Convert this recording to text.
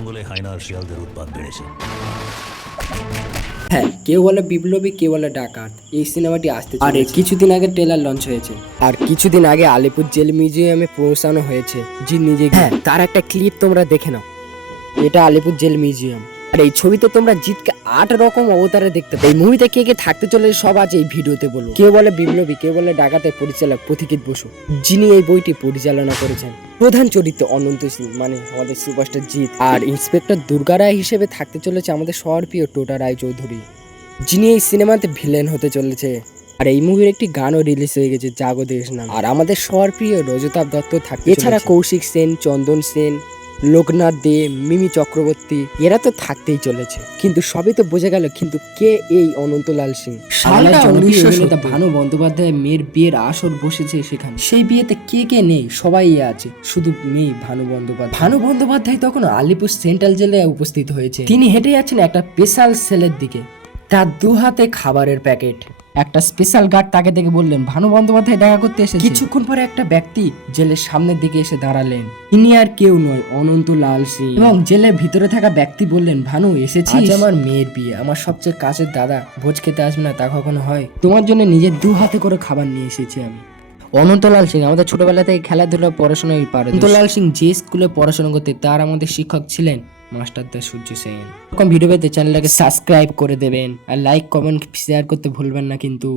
জঙ্গলে হায়নার শিয়ালদের উৎপাত বেড়েছে। হ্যাঁ, কেউ বলে বিপ্লবী, কেউ বলে ডাকাত। এই সিনেমাটি আসতে চলেছে। আর কিছুদিন আগে ট্রেলার লঞ্চ হয়েছে, আর কিছুদিন আগে আলিপুর জেল মিউজিয়ামে পৌঁছানো হয়েছে। জি নিজে হ্যাঁ, তার একটা ক্লিপ তোমরা দেখে নাও। এটা আলিপুর জেল মিউজিয়াম। আর এই ছবিতে তোমরা জিতকে 8 রকম অবতারে দেখতে পাবে। এই মুভিতে কে কে থাকতে চলেছে সব আজ এই ভিডিওতে বলবো। কেউ বলে বিপ্লবী, কেউ বলে ডাকাতের পরিচালক প্রতীকিত বসু, যিনি এই বইটি পরিচালনা করেছেন। প্রধান চরিত্র অনন্ত সিং মানে আমাদের সুপারস্টার জিৎ। আর ইন্সপেক্টর দুর্গা রায় হিসেবে থাকতে চলেছে আমাদের শহর প্রিয় টোটা রায় চৌধুরী, যিনি এই সিনেমাতে ভিলেন হতে চলেছে। আর এই মুভির একটি গানও রিলিজ হয়ে গেছে, জাগো দেশ নাম। আর আমাদের শহর প্রিয় রজতাভ দত্ত থাকবে। এছাড়া কৌশিক সেন, চন্দন সেন, লোকনাথ দে, মিমি চক্রবর্তী, এরা তো থাকতেই চলেছে। কিন্তু সবই তো বোঝা গেল, কিন্তু কে এই অনন্তলাল সিং? সালটা 1970। ভানু বন্দ্যোপাধ্যায় মেয়ের বিয়ের আসর বসেছে সেখানে। সেই বিয়েতে কে কে নেই? সবাই আছে, শুধু নেই ভানু বন্দ্যোপাধ্যায়। ভানু বন্দ্যোপাধ্যায় তখন আলিপুর সেন্ট্রাল জেলে উপস্থিত হয়েছে। তিনি হেঁটে যাচ্ছেন একটা স্পেশাল সেলের দিকে, তার 2 হাতে খাবারের প্যাকেট। একটা স্পেশাল গার্ড তাকে দেখে বললেন ভানু বন্দ্যোপাধ্যায় দেখা করতে এসেছে। কিছুক্ষণ পরে একটা ব্যক্তি জেলের সামনের দিকে এসে দাঁড়ালেন। ইনি আর কেউ নয়, অনন্তলাল সিং। এবং জেলের ভিতরে থাকা ব্যক্তি বললেন, ভানু এসেছিস? আজ আমার মেয়ের বিয়ে, আমার সবচেয়ে কাছের দাদা ভোজ খেতে আসবে না তা কখনো হয়? তোমার জন্য নিজের 2 হাতে করে খাবার নিয়ে এসেছি আমি। অনন্তলাল সিং আমাদের ছোটবেলা থেকে খেলাধুলা পড়াশোনায় পারে। অনন্তলাল সিং যে স্কুলে পড়াশোনা করতে, তার আমাদের শিক্ষক ছিলেন মাস্টার দা সূর্য সেন। এরকম ভিডিও পেতে চ্যানেলটাকে সাবস্ক্রাইব করে দেবেন, আর লাইক কমেন্ট শেয়ার করতে ভুলবেন না কিন্তু।